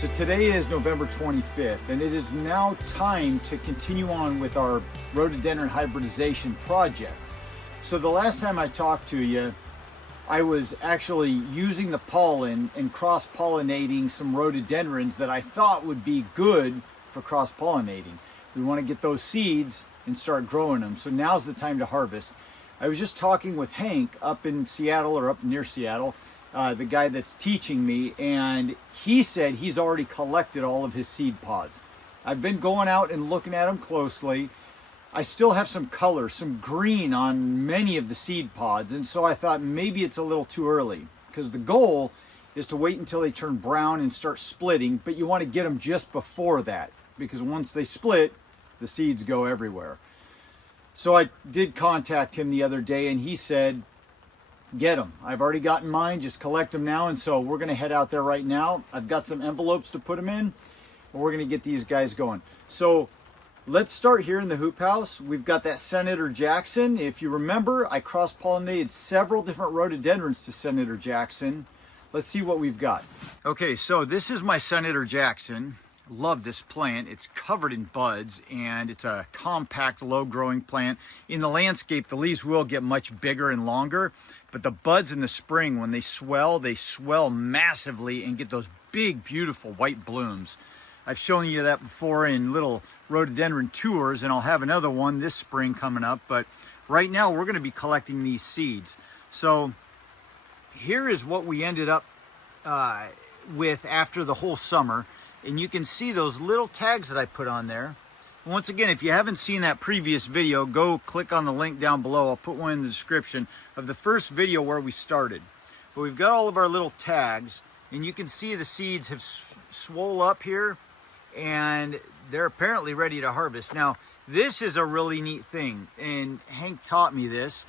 So today is November 25th, and it is now time to continue on with our rhododendron hybridization project. So the last time I talked to you, I was actually using the pollen and cross-pollinating some rhododendrons that I thought would be good for cross-pollinating. We want to get those seeds and start growing them. So now's the time to harvest. I was just talking with Hank up in Seattle, or up near Seattle, the guy that's teaching me, and he said he's already collected all of his seed pods. I've been going out and looking at them closely. I still have some color, some green on many of the seed pods, and so I thought maybe it's a little too early, because the goal is to wait until they turn brown and start splitting, but you want to get them just before that, because once they split, the seeds go everywhere. So I did contact him the other day, and he said, get them. I've already gotten mine, just collect them now. And so we're going to head out there right now. I've got some envelopes to put them in, and we're going to get these guys going. So let's start here in the hoop house. We've got that Senator Jackson. If you remember, I cross-pollinated several different rhododendrons to Senator Jackson. Let's see what we've got. Okay, so this is my Senator Jackson. Love this plant. It's covered in buds, and it's a compact, low-growing plant. In the landscape, the leaves will get much bigger and longer, but the buds in the spring, when they swell massively and get those big, beautiful white blooms. I've shown you that before in little rhododendron tours, and I'll have another one this spring coming up, but right now we're going to be collecting these seeds. So here is what we ended up with after the whole summer. And you can see those little tags that I put on there. Once again, if you haven't seen that previous video, go click on the link down below. I'll put one in the description of the first video where we started. But we've got all of our little tags, and you can see the seeds have swole up here, and they're apparently ready to harvest. Now, this is a really neat thing, and Hank taught me this.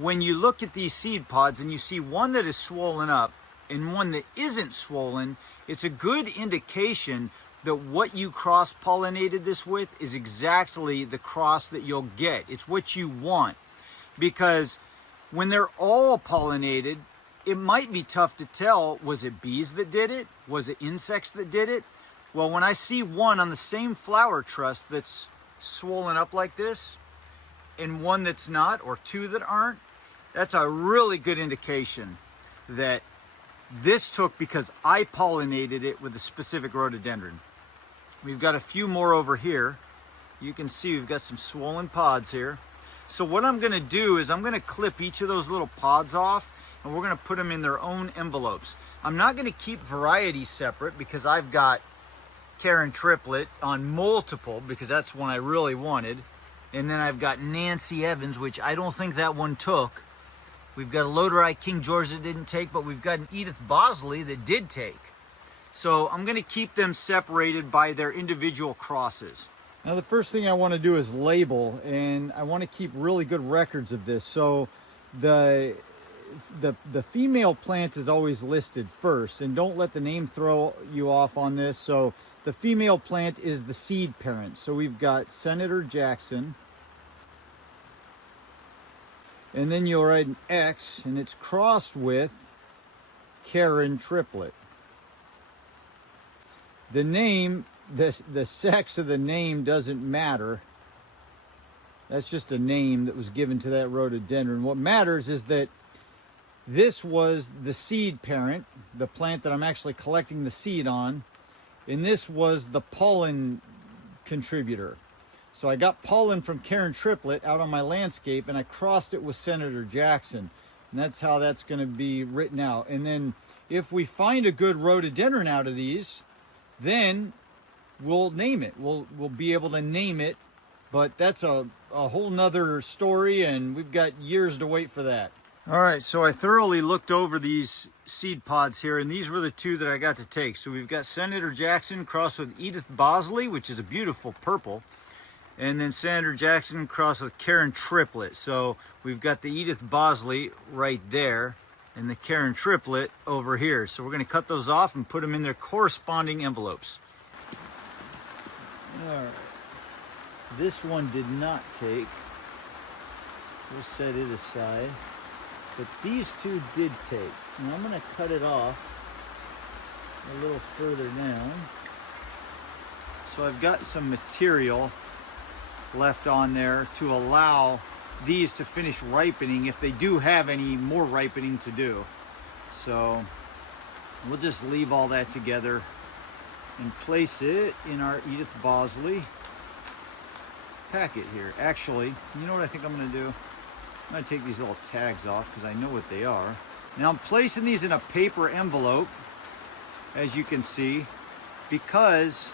When you look at these seed pods and you see one that is swollen up and one that isn't swollen, it's a good indication that what you cross-pollinated this with is exactly the cross that you'll get. It's what you want. Because when they're all pollinated, it might be tough to tell, was it bees that did it? Was it insects that did it? Well, when I see one on the same flower truss that's swollen up like this, and one that's not, or two that aren't, that's a really good indication that this took because I pollinated it with a specific rhododendron. We've got a few more over here. You can see we've got some swollen pods here. So what I'm going to do is I'm going to clip each of those little pods off, and we're going to put them in their own envelopes. I'm not going to keep varieties separate because I've got Karen Triplet on multiple, because that's one I really wanted. And then I've got Nancy Evans, which I don't think that one took. We've got a Loderi King George that didn't take, but we've got an Edith Bosley that did take. So I'm going to keep them separated by their individual crosses. Now the first thing I want to do is label, and I want to keep really good records of this. So the female plant is always listed first, and don't let the name throw you off on this. So the female plant is the seed parent. So we've got Senator Jackson. And then you'll write an X, and it's crossed with Karen Triplet. The name, the sex of the name doesn't matter. That's just a name that was given to that rhododendron. What matters is that this was the seed parent, the plant that I'm actually collecting the seed on, and this was the pollen contributor. So I got pollen from Karen Triplet out on my landscape, and I crossed it with Senator Jackson. And that's how that's going to be written out. And then if we find a good rhododendron out of these, then we'll name it. We'll be able to name it. But that's a whole nother story, and we've got years to wait for that. All right, so I thoroughly looked over these seed pods here, and these were the two that I got to take. So we've got Senator Jackson crossed with Edith Bosley, which is a beautiful purple. And then Senator Jackson crossed with Karen Triplet. So we've got the Edith Bosley right there and the Karen Triplet over here. So we're going to cut those off and put them in their corresponding envelopes. All right. This one did not take. We'll set it aside. But these two did take. And I'm going to cut it off a little further down. So I've got some material left on there to allow these to finish ripening if they do have any more ripening to do. So we'll just leave all that together and place it in our Edith Bosley packet here. Actually, you know what I think I'm going to do? I'm going to take these little tags off because I know what they are. Now I'm placing these in a paper envelope, as you can see, because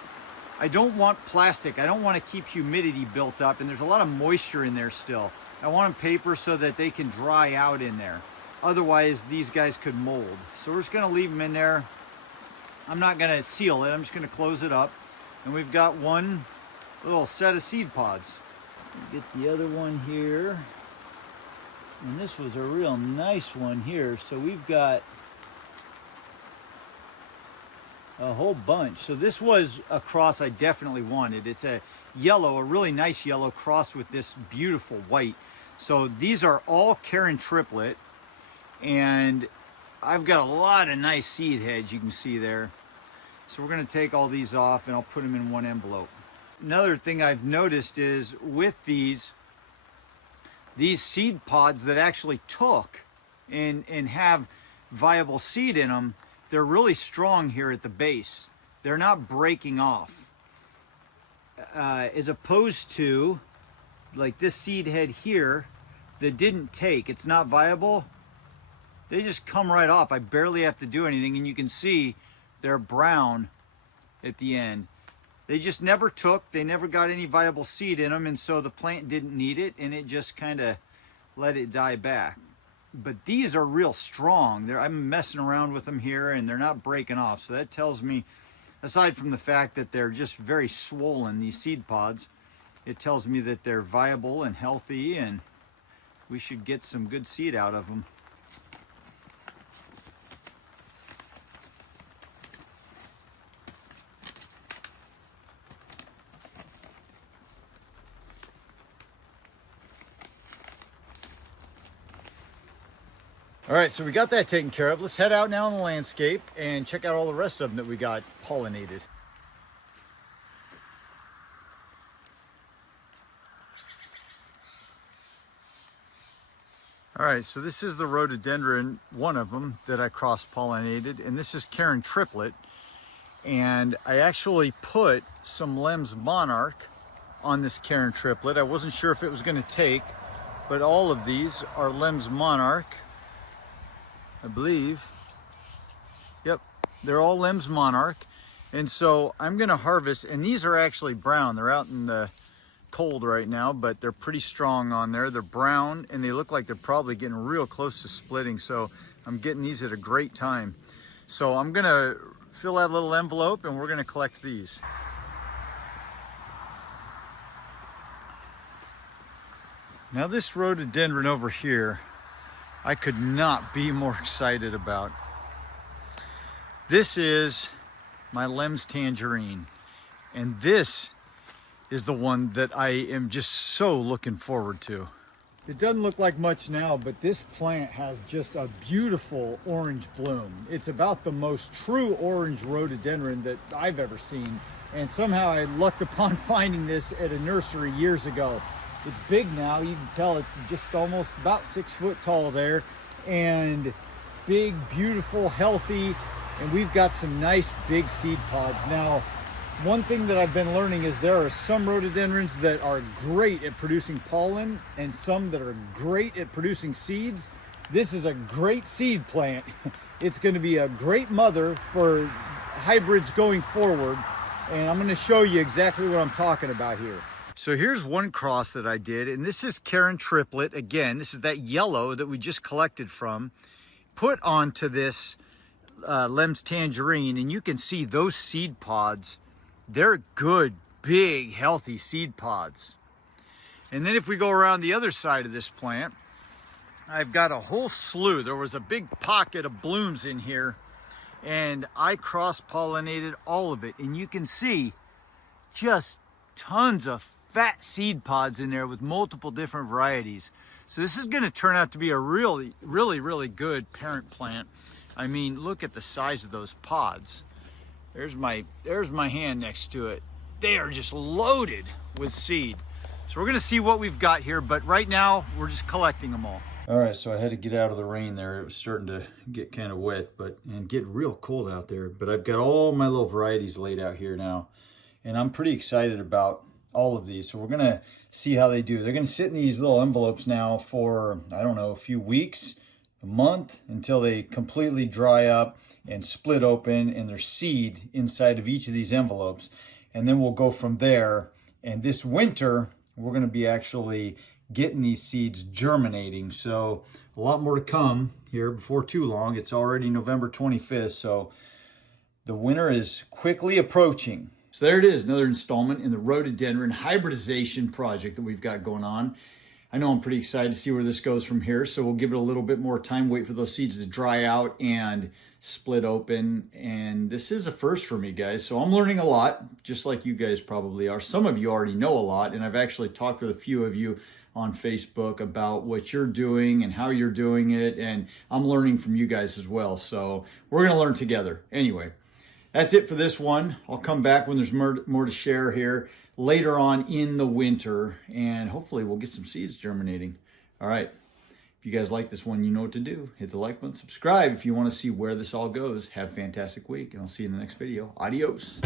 I don't want plastic. I don't want to keep humidity built up, and there's a lot of moisture in there still. I want them paper so that they can dry out in there. Otherwise, these guys could mold. So we're just going to leave them in there. I'm not going to seal it. I'm just going to close it up. And we've got one little set of seed pods. Get the other one here. And this was a real nice one here. So we've got a whole bunch. So this was a cross I definitely wanted. It's a yellow, a really nice yellow crossed with this beautiful white. So these are all Karen triplet, and I've got a lot of nice seed heads you can see there. So we're going to take all these off and I'll put them in one envelope. Another thing I've noticed is with these seed pods that actually took and have viable seed in them, they're really strong here at the base. They're not breaking off. As opposed to like this seed head here that didn't take, it's not viable. They just come right off. I barely have to do anything, and you can see they're brown at the end. They just never took, they never got any viable seed in them, and so the plant didn't need it, and it just kind of let it die back. But these are real strong. I'm messing around with them here, and they're not breaking off. So that tells me, aside from the fact that they're just very swollen, these seed pods, it tells me that they're viable and healthy, and we should get some good seed out of them. All right, so we got that taken care of. Let's head out now in the landscape and check out all the rest of them that we got pollinated. All right, so this is the rhododendron, one of them that I cross-pollinated, and this is Karen triplet. And I actually put some Lem's Monarch on this Karen triplet. I wasn't sure if it was going to take, but all of these are Lem's Monarch, I believe. Yep, they're all Lem's Monarch. And so I'm going to harvest, and these are actually brown. They're out in the cold right now, but they're pretty strong on there. They're brown, and they look like they're probably getting real close to splitting. So I'm getting these at a great time. So I'm going to fill that little envelope, and we're going to collect these. Now this rhododendron over here, I could not be more excited about. This is my Lem's Tangerine, and this is the one that I am just so looking forward to. It doesn't look like much now, but this plant has just a beautiful orange bloom. It's about the most true orange rhododendron that I've ever seen, and somehow I lucked upon finding this at a nursery years ago. It's big now. You can tell it's just almost about 6 foot tall there, and big, beautiful, healthy, and we've got some nice big seed pods. Now, one thing that I've been learning is there are some rhododendrons that are great at producing pollen and some that are great at producing seeds. This is a great seed plant. It's going to be a great mother for hybrids going forward, and I'm going to show you exactly what I'm talking about here. So here's one cross that I did, and this is Karen triplet. Again, this is that yellow that we just collected from, put onto this Lem's Tangerine, and you can see those seed pods. They're good, big, healthy seed pods. And then if we go around the other side of this plant, I've got a whole slew. There was a big pocket of blooms in here, and I cross-pollinated all of it. And you can see just tons of fat seed pods in there with multiple different varieties. So this is going to turn out to be a really, really, really good parent plant. I mean, look at the size of those pods. There's my hand next to it. They are just loaded with seed. So we're gonna see what we've got here, but right now we're just collecting them all. All right, so I had to get out of the rain there. It was starting to get kind of wet, and get real cold out there. But I've got all my little varieties laid out here now, and I'm pretty excited about all of these. So we're gonna see how they do. They're gonna sit in these little envelopes now for, I don't know, a few weeks, a month, until they completely dry up and split open, and there's seed inside of each of these envelopes. And then we'll go from there. And this winter, we're gonna be actually getting these seeds germinating. So a lot more to come here before too long. It's already November 25th, so the winter is quickly approaching. So there it is, another installment in the rhododendron hybridization project that we've got going on. I know I'm pretty excited to see where this goes from here, so we'll give it a little bit more time, wait for those seeds to dry out and split open. And this is a first for me, guys, so I'm learning a lot, just like you guys probably are. Some of you already know a lot, and I've actually talked with a few of you on Facebook about what you're doing and how you're doing it, and I'm learning from you guys as well, so we're gonna learn together. Anyway, that's it for this one. I'll come back when there's more to share here later on in the winter, and hopefully we'll get some seeds germinating. All right, if you guys like this one, you know what to do. Hit the like button, subscribe if you want to see where this all goes. Have a fantastic week, and I'll see you in the next video. Adios.